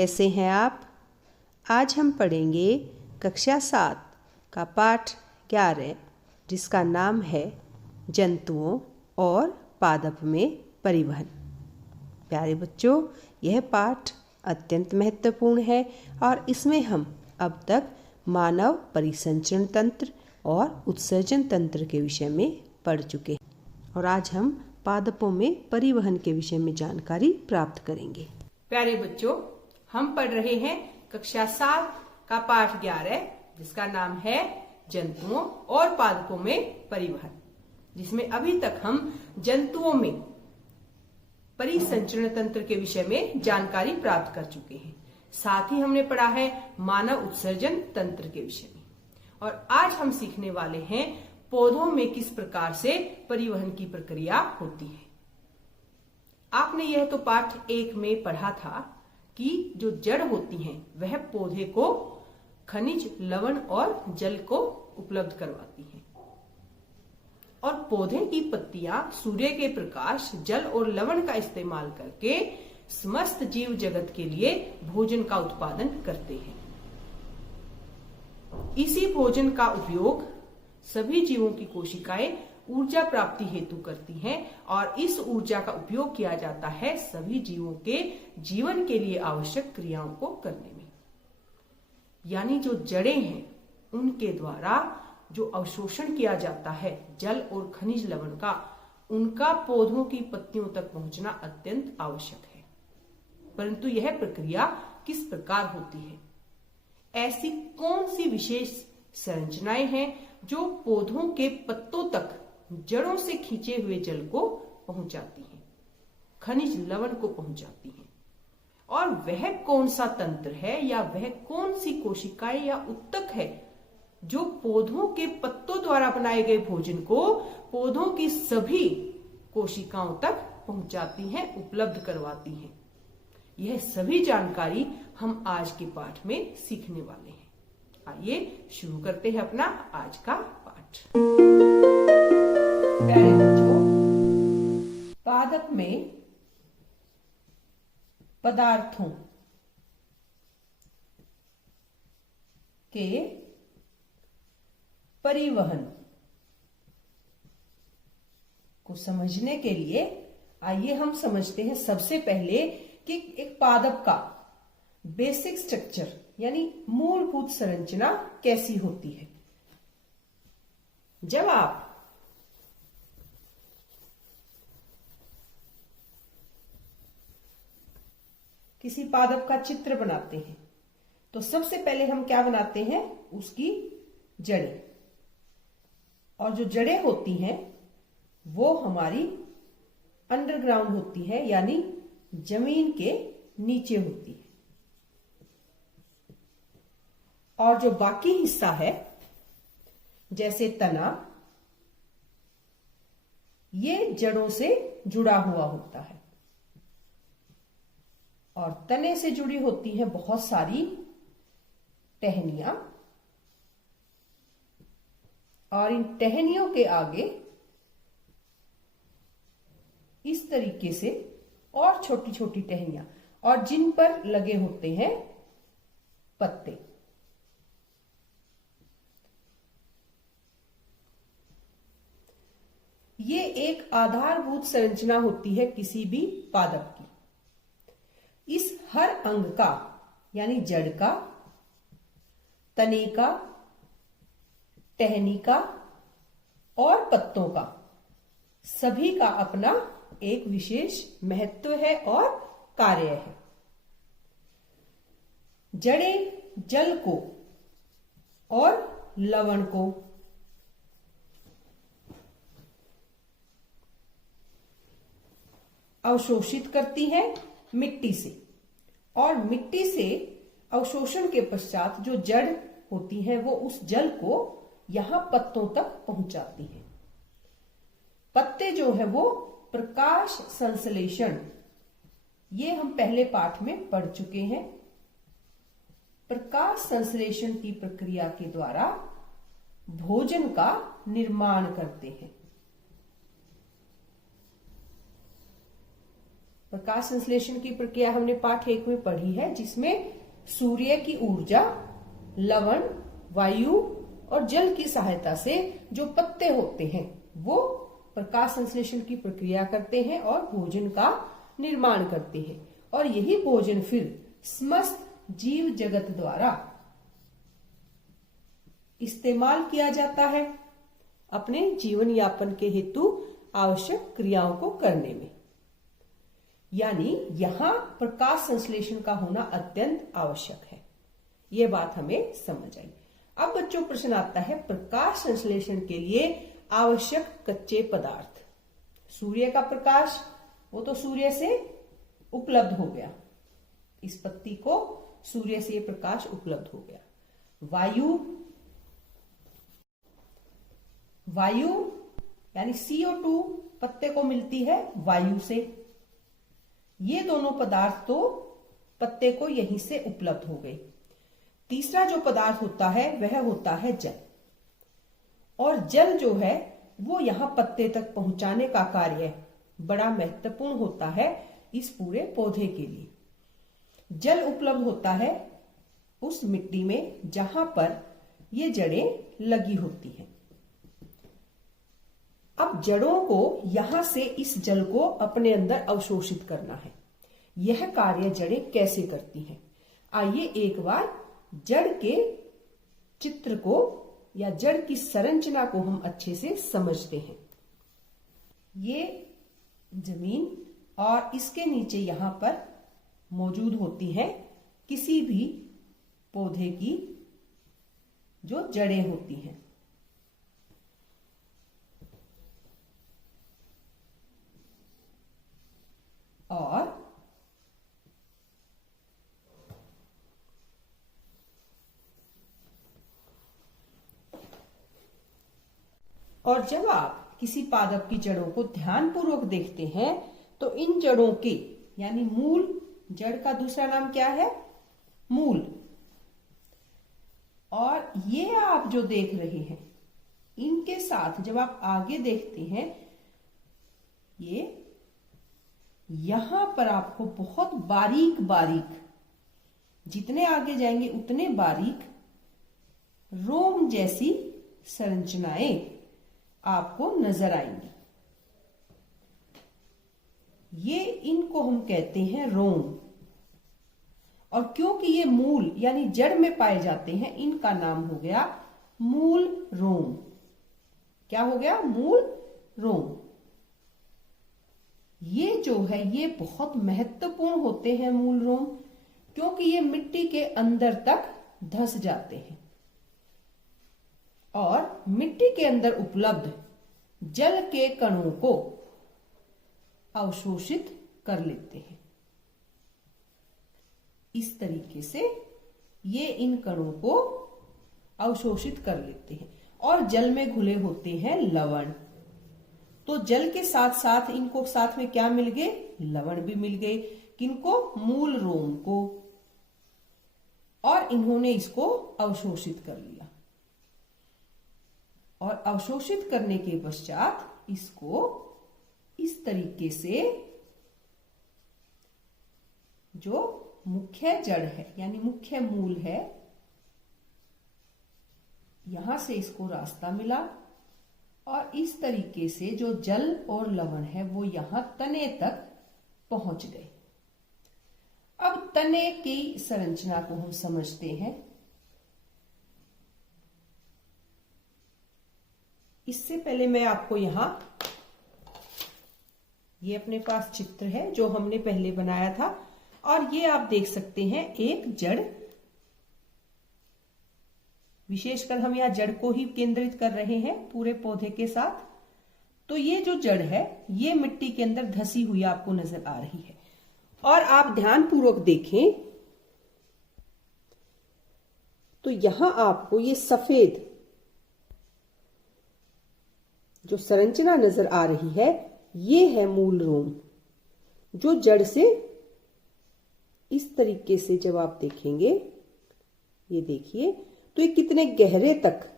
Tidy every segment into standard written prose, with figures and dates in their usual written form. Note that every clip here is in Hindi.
कैसे हैं आप? आज हम पढ़ेंगे कक्षा 7 का पाठ 11 जिसका नाम है जंतुओं और पादप में परिवहन। प्यारे बच्चों, यह पाठ अत्यंत महत्वपूर्ण है और इसमें हम अब तक मानव परिसंचरण तंत्र और उत्सर्जन तंत्र के विषय में पढ़ चुके हैं और आज हम पादपों में परिवहन के विषय में जानकारी प्राप्त करेंगे। प्यारे बच्चों, हम पढ़ रहे हैं कक्षा 7 का पाठ 11 जिसका नाम है जंतुओं और पादपों में परिवहन, जिसमें अभी तक हम जंतुओं में परिसंचरण तंत्र के विषय में जानकारी प्राप्त कर चुके हैं। साथ ही हमने पढ़ा है मानव उत्सर्जन तंत्र के विषय में और आज हम सीखने वाले हैं पौधों में किस प्रकार से परिवहन की प्रक्रिया होती है। आपने यह तो पाठ 1 में पढ़ा था कि जो जड़ होती हैं वह पौधे को खनिज, लवण और जल को उपलब्ध करवाती हैं और पौधे की पत्तियां सूर्य के प्रकाश, जल और लवण का इस्तेमाल करके समस्त जीव जगत के लिए भोजन का उत्पादन करते हैं। इसी भोजन का उपयोग सभी जीवों की कोशिकाएं ऊर्जा प्राप्ति हेतु करती हैं और इस ऊर्जा का उपयोग किया जाता है सभी जीवों के जीवन के लिए आवश्यक क्रियाओं को करने में। यानी जो जड़ें हैं उनके द्वारा जो अवशोषण किया जाता है जल और खनिज लवण का, उनका पौधों की पत्तियों तक पहुंचना अत्यंत आवश्यक है। परंतु यह प्रक्रिया किस प्रकार होती है? ऐसी कौन सी विशेष संरचनाएं हैं जो पौधों के पत्तों तक जड़ों से खींचे हुए जल को पहुंचाती हैं, खनिज लवण को पहुंचाती हैं? और वह कौन सा तंत्र है या वह कौन सी कोशिकाएं या उत्तक है जो पौधों के पत्तों द्वारा बनाए गए भोजन को पौधों की सभी कोशिकाओं तक पहुंचाती हैं, उपलब्ध करवाती हैं? यह सभी जानकारी हम आज के पाठ में सीखने वाले हैं। आइए शुरू करते हैं अपना आज का पाठ। प्यारे बच्चों, पादप में पदार्थों के परिवहन को समझने के लिए आइए हम समझते हैं सबसे पहले कि एक पादप का बेसिक स्ट्रक्चर यानी मूलभूत संरचना कैसी होती है। जब आप किसी पादप का चित्र बनाते हैं तो सबसे पहले हम क्या बनाते हैं? उसकी जड़ें। और जो जड़ें होती हैं वो हमारी अंडरग्राउंड होती है, यानी जमीन के नीचे होती है। और जो बाकी हिस्सा है जैसे तना, ये जड़ों से जुड़ा हुआ होता है और तने से जुड़ी होती हैं बहुत सारी टहनियां और इन टहनियों के आगे इस तरीके से और छोटी छोटी टहनियां और जिन पर लगे होते हैं पत्ते। ये एक आधारभूत संरचना होती है किसी भी पादप की। इस हर अंग का यानी जड़ का, तने का, टहनी का और पत्तों का, सभी का अपना एक विशेष महत्व है और कार्य है। जड़ें जल को और लवण को अवशोषित करती है मिट्टी से और मिट्टी से अवशोषण के पश्चात जो जड़ होती है वो उस जल को यहां पत्तों तक पहुंचाती है। पत्ते जो है वो प्रकाश संश्लेषण, ये हम पहले पाठ में पढ़ चुके हैं। प्रकाश संश्लेषण की प्रक्रिया के द्वारा भोजन का निर्माण करते हैं। प्रकाश संश्लेषण की प्रक्रिया हमने पाठ 1 में पढ़ी है, जिसमें सूर्य की ऊर्जा, लवण, वायु और जल की सहायता से जो पत्ते होते हैं वो प्रकाश संश्लेषण की प्रक्रिया करते हैं और भोजन का निर्माण करते हैं, और यही भोजन फिर समस्त जीव जगत द्वारा इस्तेमाल किया जाता है अपने जीवन यापन के हेतु आवश्यक क्रियाओं को करने में। यानी यहां प्रकाश संश्लेषण का होना अत्यंत आवश्यक है। यह बात हमें समझ आई। अब बच्चों प्रश्न आता है, प्रकाश संश्लेषण के लिए आवश्यक कच्चे पदार्थ। सूर्य का प्रकाश, वो तो सूर्य से उपलब्ध हो गया, इस पत्ती को सूर्य से प्रकाश उपलब्ध हो गया। वायु यानी CO2 पत्ते को मिलती है वायु से। ये दोनों पदार्थ तो पत्ते को यहीं से उपलब्ध हो गए। तीसरा जो पदार्थ होता है वह होता है जल, और जल जो है वो यहां पत्ते तक पहुंचाने का कार्य बड़ा महत्वपूर्ण होता है इस पूरे पौधे के लिए। जल उपलब्ध होता है उस मिट्टी में जहां पर ये जड़ें लगी होती हैं। अब जड़ों को यहां से इस जल को अपने अंदर अवशोषित करना है। यह कार्य जड़ें कैसे करती हैं? आइए एक बार जड़ के चित्र को या जड़ की संरचना को हम अच्छे से समझते हैं। ये जमीन और इसके नीचे यहां पर मौजूद होती है किसी भी पौधे की जो जड़ें होती हैं। और जब आप किसी पादप की जड़ों को ध्यानपूर्वक देखते हैं तो इन जड़ों के यानी मूल, जड़ का दूसरा नाम क्या है? मूल। और ये आप जो देख रहे हैं इनके साथ जब आप आगे देखते हैं, ये यहां पर आपको बहुत बारीक बारीक, जितने आगे जाएंगे उतने बारीक रोम जैसी संरचनाएं आपको नजर आएंगी। ये इनको हम कहते हैं रोम। और क्योंकि ये मूल यानी जड़ में पाए जाते हैं, इनका नाम हो गया मूल रोम। क्या हो गया? मूल रोम। ये जो है ये बहुत महत्वपूर्ण होते हैं मूल रोम, क्योंकि ये मिट्टी के अंदर तक धंस जाते हैं और मिट्टी के अंदर उपलब्ध जल के कणों को अवशोषित कर लेते हैं। इस तरीके से ये इन कणों को अवशोषित कर लेते हैं। और जल में घुले होते हैं लवण। तो जल के साथ साथ इनको साथ में क्या मिल गए? लवण भी मिल गए। किनको? मूल रोम को। और इन्होंने इसको अवशोषित कर लिया और अवशोषित करने के पश्चात इसको इस तरीके से जो मुख्य जड़ है यानी मुख्य मूल है, यहां से इसको रास्ता मिला और इस तरीके से जो जल और लवण है वो यहां तने तक पहुंच गए। अब तने की संरचना को हम समझते हैं। इससे पहले मैं आपको यहां, ये अपने पास चित्र है जो हमने पहले बनाया था, और ये आप देख सकते हैं एक जड़। विशेषकर हम यहां जड़ को ही केंद्रित कर रहे हैं पूरे पौधे के साथ। तो ये जो जड़ है ये मिट्टी के अंदर धसी हुई आपको नजर आ रही है। और आप ध्यानपूर्वक देखें तो यहां आपको ये सफेद जो संरचना नजर आ रही है ये है मूल रोम, जो जड़ से इस तरीके से जब आप देखेंगे, ये देखिए तो ये कितने गहरे तक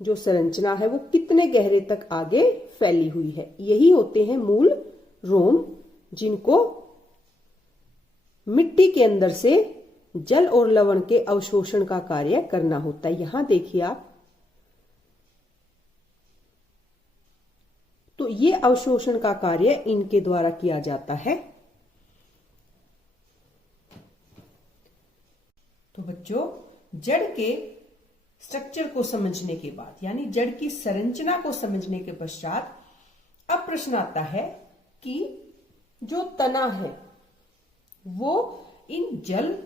जो संरचना है वो कितने गहरे तक आगे फैली हुई है। यही होते हैं मूल रोम, जिनको मिट्टी के अंदर से जल और लवण के अवशोषण का कार्य करना होता है। यहां देखिए आप, तो ये अवशोषण का कार्य इनके द्वारा किया जाता है। तो बच्चों, जड़ के स्ट्रक्चर को समझने के बाद, यानी जड़ की संरचना को समझने के पश्चात अब प्रश्न आता है कि जो तना है वो इन जल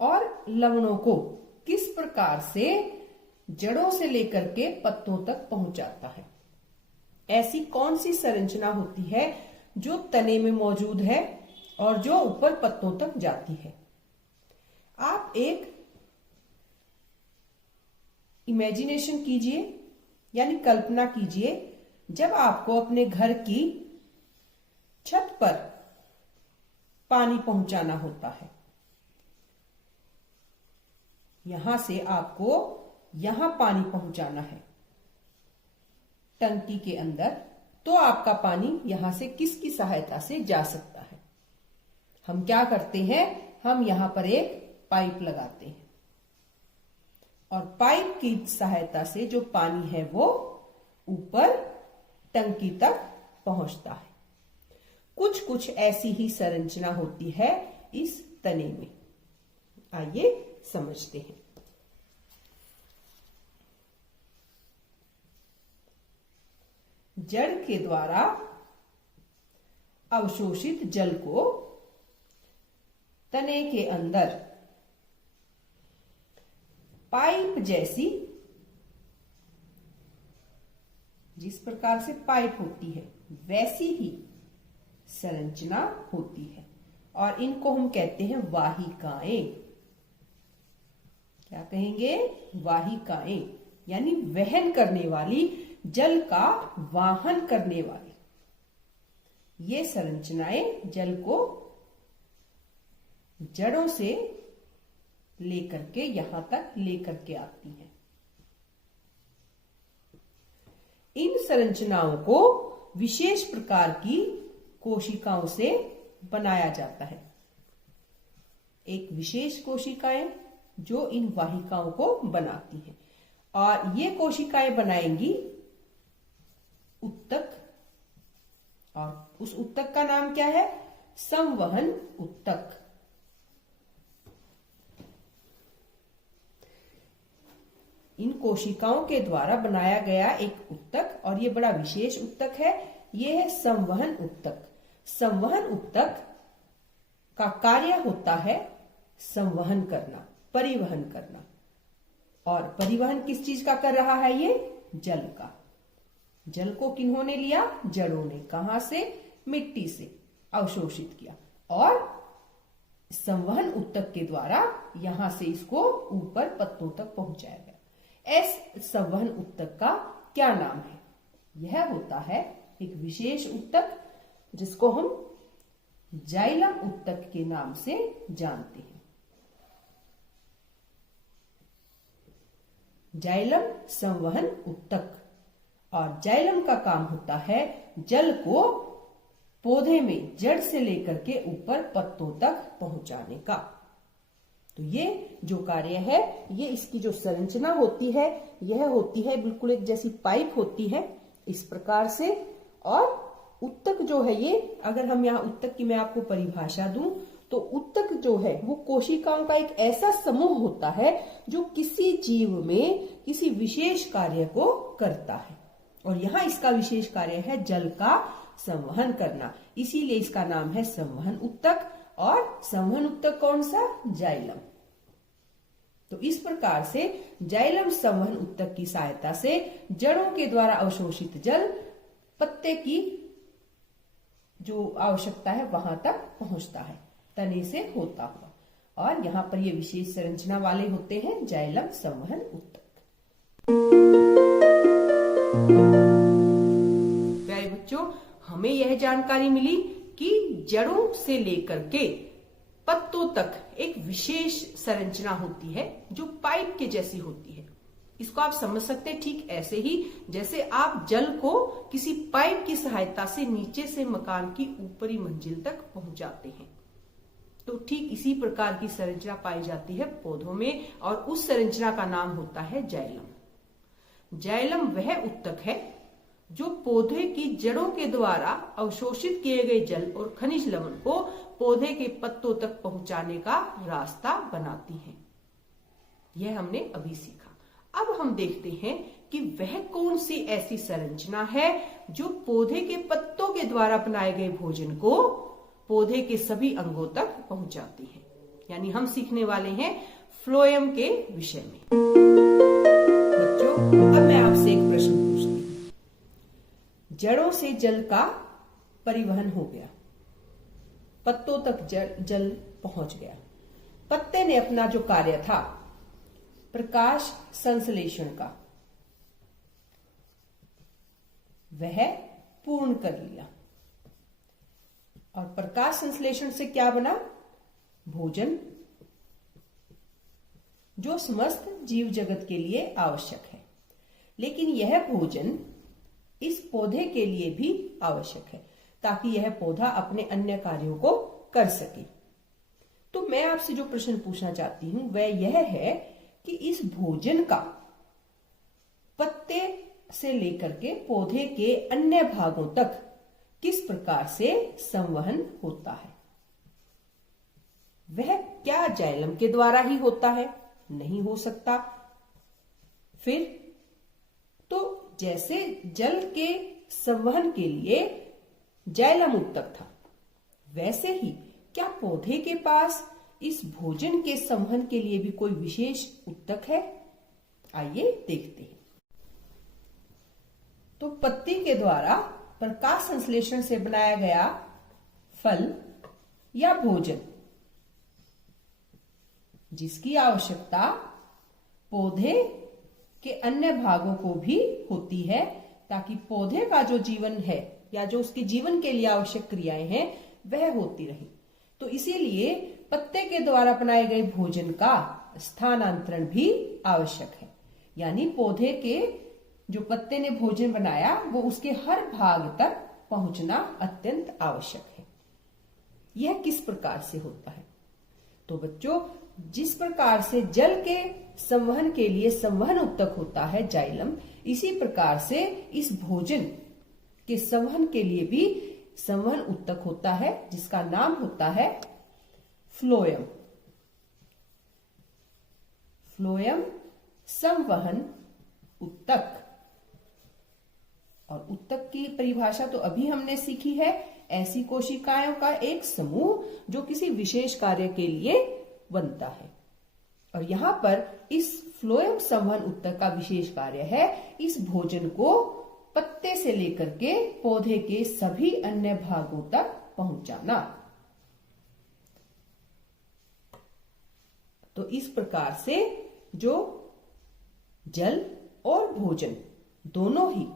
और लवणों को किस प्रकार से जड़ों से लेकर के पत्तों तक पहुंचाता है। ऐसी कौन सी संरचना होती है जो तने में मौजूद है और जो ऊपर पत्तों तक जाती है। आप एक इमेजिनेशन कीजिए, यानी कल्पना कीजिए, जब आपको अपने घर की छत पर पानी पहुंचाना होता है। यहां से आपको यहां पानी पहुंचाना है टंकी के अंदर, तो आपका पानी यहां से किसकी सहायता से जा सकता है। हम क्या करते हैं, हम यहां पर एक पाइप लगाते हैं और पाइप की सहायता से जो पानी है वो ऊपर टंकी तक पहुंचता है। कुछ कुछ ऐसी ही संरचना होती है इस तने में। आइए समझते हैं। जड़ के द्वारा अवशोषित जल को तने के अंदर पाइप जैसी, जिस प्रकार से पाइप होती है वैसी ही संरचना होती है और इनको हम कहते हैं वाहिकाएं। क्या कहेंगे, वाहिकाएं, यानी वहन करने वाली, जल का वाहन करने वाली ये संरचनाएं जल को जड़ों से लेकर के यहां तक लेकर के आती हैं। इन संरचनाओं को विशेष प्रकार की कोशिकाओं से बनाया जाता है। एक विशेष कोशिकाएं जो इन वाहिकाओं को बनाती हैं और ये कोशिकाएं बनाएंगी उत्तक, और उस उत्तक का नाम क्या है, संवहन उत्तक। इन कोशिकाओं के द्वारा बनाया गया एक उत्तक, और ये बड़ा विशेष उत्तक है, ये है संवहन उत्तक। संवहन उत्तक का कार्य होता है संवहन करना, परिवहन करना। और परिवहन किस चीज का कर रहा है, ये जल का। जल को किन्होंने लिया, जड़ों ने। कहां से, मिट्टी से अवशोषित किया और संवहन उत्तक के द्वारा यहां से इसको ऊपर पत्तों तक पहुंचाया गया। इस संवहन उत्तक का क्या नाम है, यह होता है एक विशेष उत्तक जिसको हम जाइलम उत्तक के नाम से जानते हैं। जाइलम संवहन उत्तक। और जाइलम का काम होता है जल को पौधे में जड़ से लेकर के ऊपर पत्तों तक पहुंचाने का। तो ये जो कार्य है, ये इसकी जो संरचना होती है, यह होती है बिल्कुल एक जैसी पाइप होती है इस प्रकार से। और उत्तक जो है ये, अगर हम यहाँ उत्तक की मैं आपको परिभाषा दूं तो उत्तक जो है वो कोशिकाओं का एक ऐसा समूह होता है जो किसी जीव में किसी विशेष कार्य को करता है। और यहाँ इसका विशेष कार्य है जल का संवहन करना, इसीलिए इसका नाम है संवहन उत्तक। और संवहन उत्तक कौन सा, जाइलम। तो इस प्रकार से जाइलम संवहन उत्तक की सहायता से जड़ों के द्वारा अवशोषित जल पत्ते की जो आवश्यकता है वहां तक पहुंचता है, तने से होता हुआ। और यहाँ पर ये विशेष संरचना वाले होते हैं जाइलम संवहन उत्तक। प्यारे बच्चों, हमें यह जानकारी मिली कि जड़ों से लेकर के पत्तों तक एक विशेष संरचना होती है जो पाइप के जैसी होती है। इसको आप समझ सकते हैं ठीक ऐसे ही जैसे आप जल को किसी पाइप की सहायता से नीचे से मकान की ऊपरी मंजिल तक पहुंचाते हैं। तो ठीक इसी प्रकार की संरचना पाई जाती है पौधों में, और उस संरचना का नाम होता है जाइलम। जाइलम वह उत्तक है जो पौधे की जड़ों के द्वारा अवशोषित किए गए जल और खनिज लवण को पौधे के पत्तों तक पहुंचाने का रास्ता बनाती हैं। यह हमने अभी सीखा। अब हम देखते हैं कि वह कौन सी ऐसी संरचना है जो पौधे के पत्तों के द्वारा बनाए गए भोजन को पौधे के सभी अंगों तक पहुंचाती है। यानी हम सीखने वाले हैं फ्लोएम के विषय में। बच्चों, अब मैं आपसे एक प्रश्न पूछती हूँ। जड़ों से जल का परिवहन हो गया, पत्तों तक जल पहुंच गया। पत्ते ने अपना जो कार्य था प्रकाश संश्लेषण का, वह पूर्ण कर लिया। और प्रकाश संश्लेषण से क्या बना? भोजन, जो समस्त जीव जगत के लिए आवश्यक है। लेकिन यह भोजन इस पौधे के लिए भी आवश्यक है ताकि यह पौधा अपने अन्य कार्यों को कर सके। तो मैं आपसे जो प्रश्न पूछना चाहती हूं वह यह है कि इस भोजन का पत्ते से लेकर के पौधे के अन्य भागों तक किस प्रकार से संवहन होता है? वह क्या जाइलम के द्वारा ही होता है? नहीं हो सकता। फिर तो जैसे जल के संवहन के लिए जाइलम उत्तक था, वैसे ही क्या पौधे के पास इस भोजन के संवहन के लिए भी कोई विशेष उत्तक है? आइए देखते हैं। तो पत्ती के द्वारा प्रकाश संश्लेषण से बनाया गया फल या भोजन, जिसकी आवश्यकता पौधे के अन्य भागों को भी होती है ताकि पौधे का जो जीवन है या जो उसके जीवन के लिए आवश्यक क्रियाएं हैं वह होती रहे। तो इसीलिए पत्ते के द्वारा बनाए गए भोजन का स्थानांतरण भी आवश्यक है। यानी पौधे के जो पत्ते ने भोजन बनाया वो उसके हर भाग तक पहुंचना अत्यंत आवश्यक है। यह किस प्रकार से होता है? तो बच्चों, जिस प्रकार से जल के संवहन के लिए संवहन उत्तक होता है जाइलम, इसी प्रकार से इस भोजन के संवहन के लिए भी संवहन उत्तक होता है जिसका नाम होता है फ्लोएम। फ्लोएम संवहन उत्तक। और उत्तक की परिभाषा तो अभी हमने सीखी है, ऐसी कोशिकाओं का एक समूह जो किसी विशेष कार्य के लिए बनता है। और यहां पर इस फ्लोएम संवहन उत्तक का विशेष कार्य है इस भोजन को पत्ते से लेकर के पौधे के सभी अन्य भागों तक पहुंचाना। तो इस प्रकार से जो जल और भोजन दोनों ही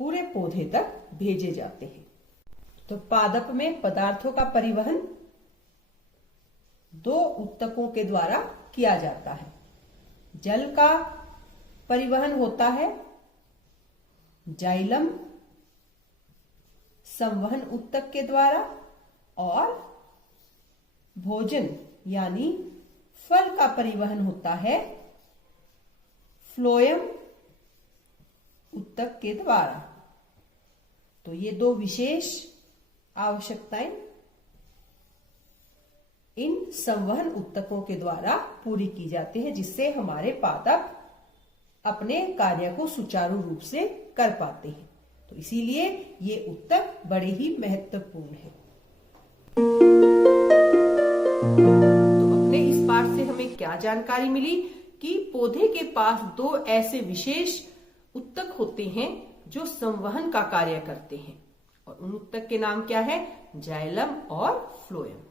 पूरे पौधे तक भेजे जाते हैं। तो पादप में पदार्थों का परिवहन दो उत्तकों के द्वारा किया जाता है। जल का परिवहन होता है जाइलम संवहन उत्तक के द्वारा, और भोजन यानी फल का परिवहन होता है फ्लोएम उत्तक के द्वारा। तो ये दो विशेष आवश्यकताएं इन संवहन उत्तकों के द्वारा पूरी की जाती है, जिससे हमारे पादप अपने कार्य को सुचारू रूप से कर पाते हैं। तो इसीलिए ये उत्तक बड़े ही महत्वपूर्ण है। तो अपने इस पाठ से हमें क्या जानकारी मिली कि पौधे के पास दो ऐसे विशेष उत्तक होते हैं जो संवहन का कार्य करते हैं, और उन उत्तक के नाम क्या है? जाइलम और फ्लोएम।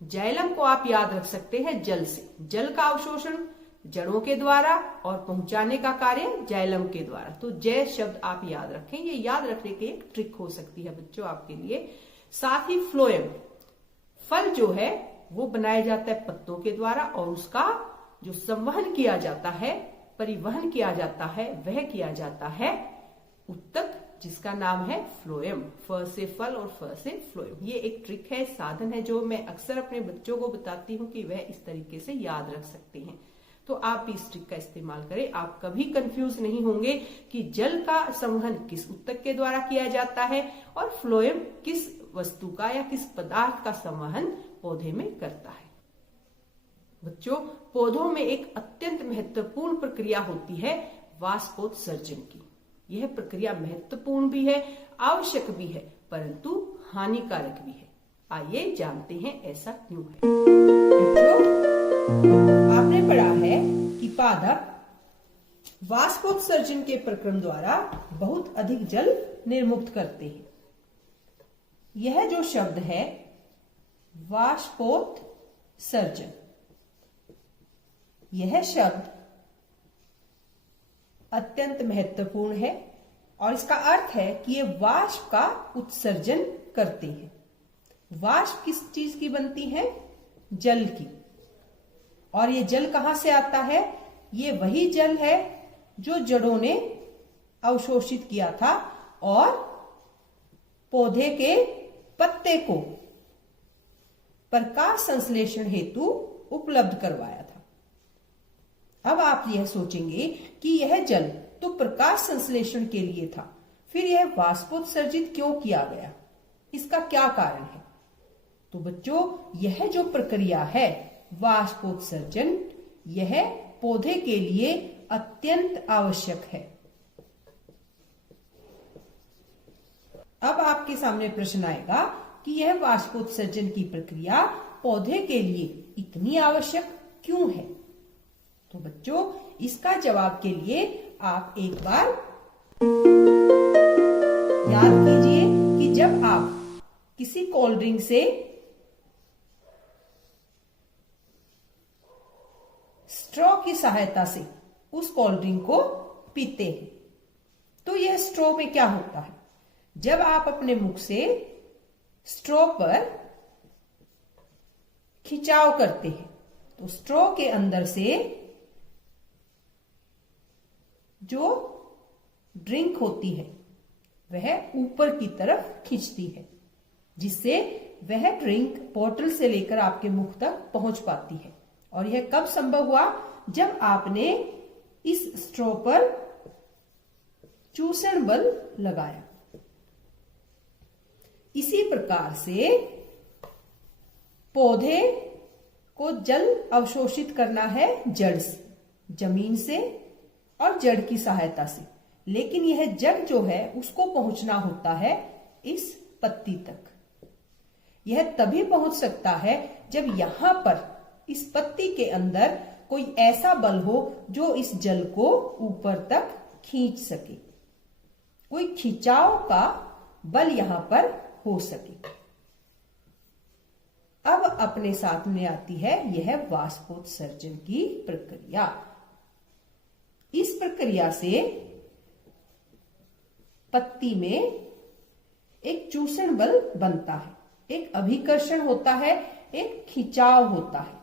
जाइलम को आप याद रख सकते हैं जल से, जल का अवशोषण जड़ों के द्वारा और पहुंचाने का कार्य जाइलम के द्वारा। तो जय शब्द आप याद रखें, ये याद रखने की एक ट्रिक हो सकती है बच्चों आपके लिए। साथ ही फ्लोएम, फल जो है वो बनाया जाता है पत्तों के द्वारा और उसका जो संवहन किया जाता है, परिवहन किया जाता है, वह किया जाता है उत्तक, जिसका नाम है फ्लोएम। फ से फल और फ से फ्लोएम। ये एक ट्रिक है, साधन है, जो मैं अक्सर अपने बच्चों को बताती हूँ कि वह इस तरीके से याद रख सकते हैं। तो आप भी इस ट्रिक का इस्तेमाल करें। आप कभी कंफ्यूज नहीं होंगे कि जल का संवहन किस उत्तक के द्वारा किया जाता है और फ्लोएम किस वस्तु का या किस पदार्थ का संवहन पौधे में करता है। बच्चों, पौधों में एक अत्यंत महत्वपूर्ण प्रक्रिया होती है वाष्पोत्सर्जन की। यह प्रक्रिया महत्वपूर्ण भी है, आवश्यक भी है, परंतु हानिकारक भी है। आइए जानते हैं ऐसा क्यों है। आपने पढ़ा है कि पादप वाष्पोत्सर्जन के प्रक्रम द्वारा बहुत अधिक जल निर्मुक्त करते हैं। यह जो शब्द है वाष्पोत्सर्जन, यह शब्द अत्यंत महत्वपूर्ण है और इसका अर्थ है कि ये वाष्प का उत्सर्जन करते हैं। वाष्प किस चीज की बनती है? जल की। और ये जल कहां से आता है? ये वही जल है जो जड़ों ने अवशोषित किया था और पौधे के पत्ते को प्रकाश संश्लेषण हेतु उपलब्ध करवाया था। अब आप यह सोचेंगे कि यह जल तो प्रकाश संश्लेषण के लिए था, फिर यह वाष्पोत्सर्जित क्यों किया गया? इसका क्या कारण है? तो बच्चों, यह जो प्रक्रिया है वाष्पोत्सर्जन, यह पौधे के लिए अत्यंत आवश्यक है। अब आपके सामने प्रश्न आएगा कि यह वाष्पोत्सर्जन की प्रक्रिया पौधे के लिए इतनी आवश्यक क्यों है? तो बच्चों, इसका जवाब के लिए आप एक बार याद कीजिए कि जब आप किसी कोल्ड ड्रिंक से स्ट्रॉ की सहायता से उस कोल्ड ड्रिंक को पीते हैं, तो यह स्ट्रॉ में क्या होता है? जब आप अपने मुख से स्ट्रॉ पर खिंचाव करते हैं तो स्ट्रॉ के अंदर से जो ड्रिंक होती है वह ऊपर की तरफ खींचती है, जिससे वह ड्रिंक बोतल से लेकर आपके मुख तक पहुंच पाती है। और यह कब संभव हुआ? जब आपने इस स्ट्रॉ पर चूसण बल लगाया। इसी प्रकार से पौधे को जल अवशोषित करना है जड़ से, जमीन से और जड़ की सहायता से, लेकिन यह जड़ जो है उसको पहुंचना होता है इस पत्ती तक। यह तभी पहुंच सकता है जब यहां पर इस पत्ती के अंदर कोई ऐसा बल हो जो इस जल को ऊपर तक खींच सके, कोई खिंचाव का बल यहां पर हो सके। अब अपने साथ में आती है यह वाष्पोत्सर्जन की प्रक्रिया। इस प्रक्रिया से पत्ती में एक चूसण बल बनता है, एक अभिकर्षण होता है, एक खिंचाव होता है,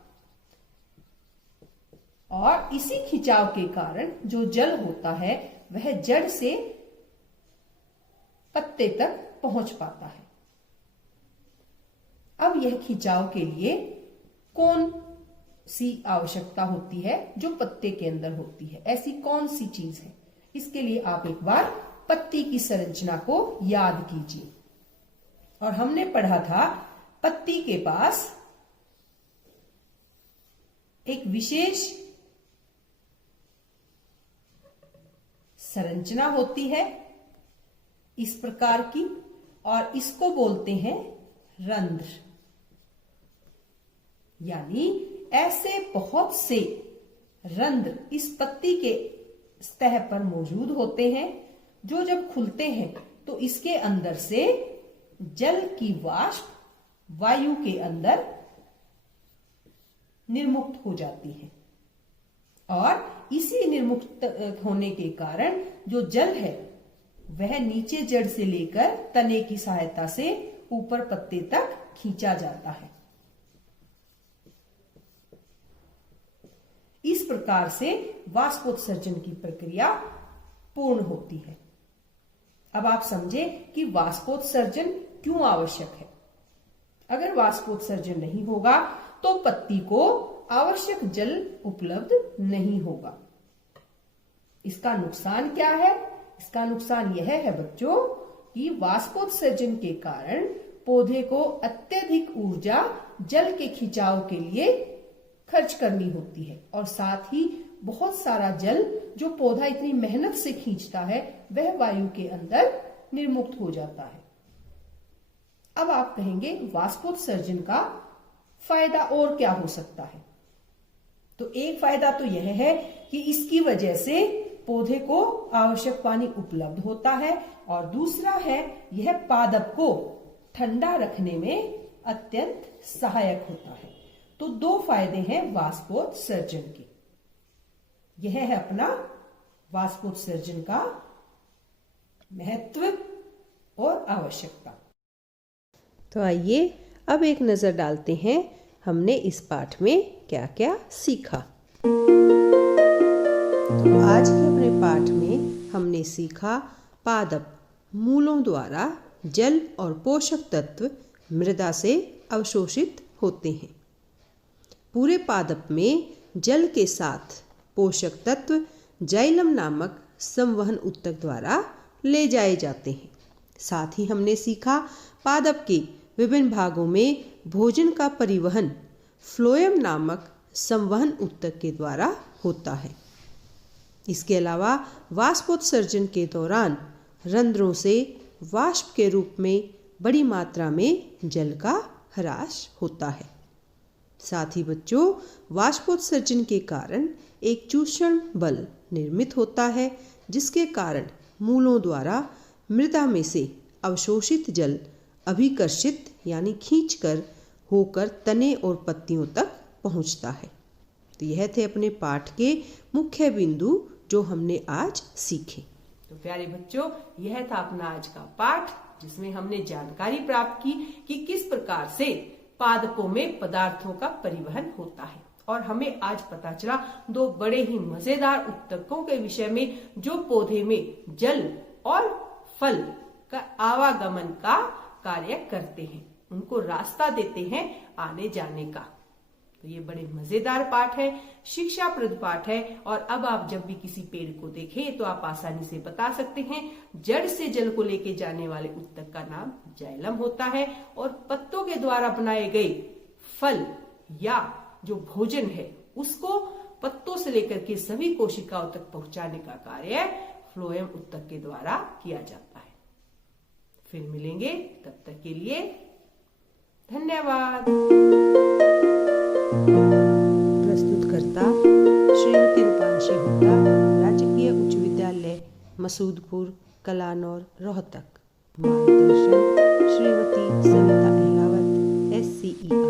और इसी खिंचाव के कारण जो जल होता है वह जड़ से पत्ते तक पहुंच पाता है। अब यह खिंचाव के लिए कौन सी आवश्यकता होती है जो पत्ते के अंदर होती है? ऐसी कौन सी चीज है? इसके लिए आप एक बार पत्ती की संरचना को याद कीजिए। और हमने पढ़ा था पत्ती के पास एक विशेष संरचना होती है इस प्रकार की, और इसको बोलते हैं रंध्र। यानी ऐसे बहुत से रंध्र इस पत्ती के सतह पर मौजूद होते हैं, जो जब खुलते हैं तो इसके अंदर से जल की वाष्प वायु के अंदर निर्मुक्त हो जाती है, और इसी निर्मुक्त होने के कारण जो जल है वह नीचे जड़ से लेकर तने की सहायता से ऊपर पत्ते तक खींचा जाता है। इस प्रकार से वाष्पोत्सर्जन की प्रक्रिया पूर्ण होती है। अब आप समझे कि वाष्पोत्सर्जन क्यों आवश्यक है। अगर वाष्पोत्सर्जन नहीं होगा तो पत्ती को आवश्यक जल उपलब्ध नहीं होगा। इसका नुकसान क्या है? इसका नुकसान यह है बच्चों कि वाष्पोत्सर्जन के कारण पौधे को अत्यधिक ऊर्जा जल के खिंचाव के लिए खर्च करनी होती है और साथ ही बहुत सारा जल जो पौधा इतनी मेहनत से खींचता है वह वायु के अंदर निर्मुक्त हो जाता है। अब आप कहेंगे वाष्पोत्सर्जन का फायदा और क्या हो सकता है? तो एक फायदा तो यह है कि इसकी वजह से पौधे को आवश्यक पानी उपलब्ध होता है और दूसरा है यह पादप को ठंडा रखने में अत्यंत सहायक होता है। तो दो फायदे हैं वाष्पोत्सर्जन के। यह है अपना वाष्पोत्सर्जन का महत्व और आवश्यकता। तो आइए अब एक नजर डालते हैं हमने इस पाठ में क्या क्या सीखा। तो आज के अपने पाठ में हमने सीखा पादप मूलों द्वारा जल और पोषक तत्व मृदा से अवशोषित होते हैं। पूरे पादप में जल के साथ पोषक तत्व जाइलम नामक संवहन ऊतक द्वारा ले जाए जाते हैं। साथ ही हमने सीखा पादप के विभिन्न भागों में भोजन का परिवहन फ्लोएम नामक संवहन ऊतक के द्वारा होता है। इसके अलावा वाष्पोत्सर्जन के दौरान रंध्रों से वाष्प के रूप में बड़ी मात्रा में जल का ह्रास होता है। साथ ही बच्चों वाष्पोत्सर्जन के कारण एक चूषण बल निर्मित होता है जिसके कारण मूलों द्वारा मृदा में से अवशोषित जल अभिकर्षित यानी खींचकर होकर तने और पत्तियों तक पहुंचता है। तो यह थे अपने पाठ के मुख्य बिंदु जो हमने आज सीखे। तो प्यारे बच्चों, यह था अपना आज का पाठ जिसमें हमने जानकारी प्राप्त की कि किस प्रकार से पादपों में पदार्थों का परिवहन होता है और हमें आज पता चला दो बड़े ही मजेदार ऊतकों के विषय में जो पौधे में जल और फल का आवागमन का कार्य करते हैं, उनको रास्ता देते हैं आने जाने का। तो ये बड़े मजेदार पाठ है, शिक्षाप्रद पाठ है और अब आप जब भी किसी पेड़ को देखें तो आप आसानी से बता सकते हैं जड़ से जल को लेके जाने वाले ऊतक का नाम जाइलम होता है और पत्तों के द्वारा बनाए गए फल या जो भोजन है उसको पत्तों से लेकर के सभी कोशिकाओं तक पहुंचाने का कार्य फ्लोएम ऊतक के द्वारा किया जाता है। फिर मिलेंगे, तब तक के लिए धन्यवाद। प्रस्तुतकर्ता श्रीमती रूपांशी हुड्डा, राजकीय उच्च विद्यालय मसूदपुर, कलानौर, रोहतक। मार्गदर्शन श्रीमती सविता अहलावत, SCER।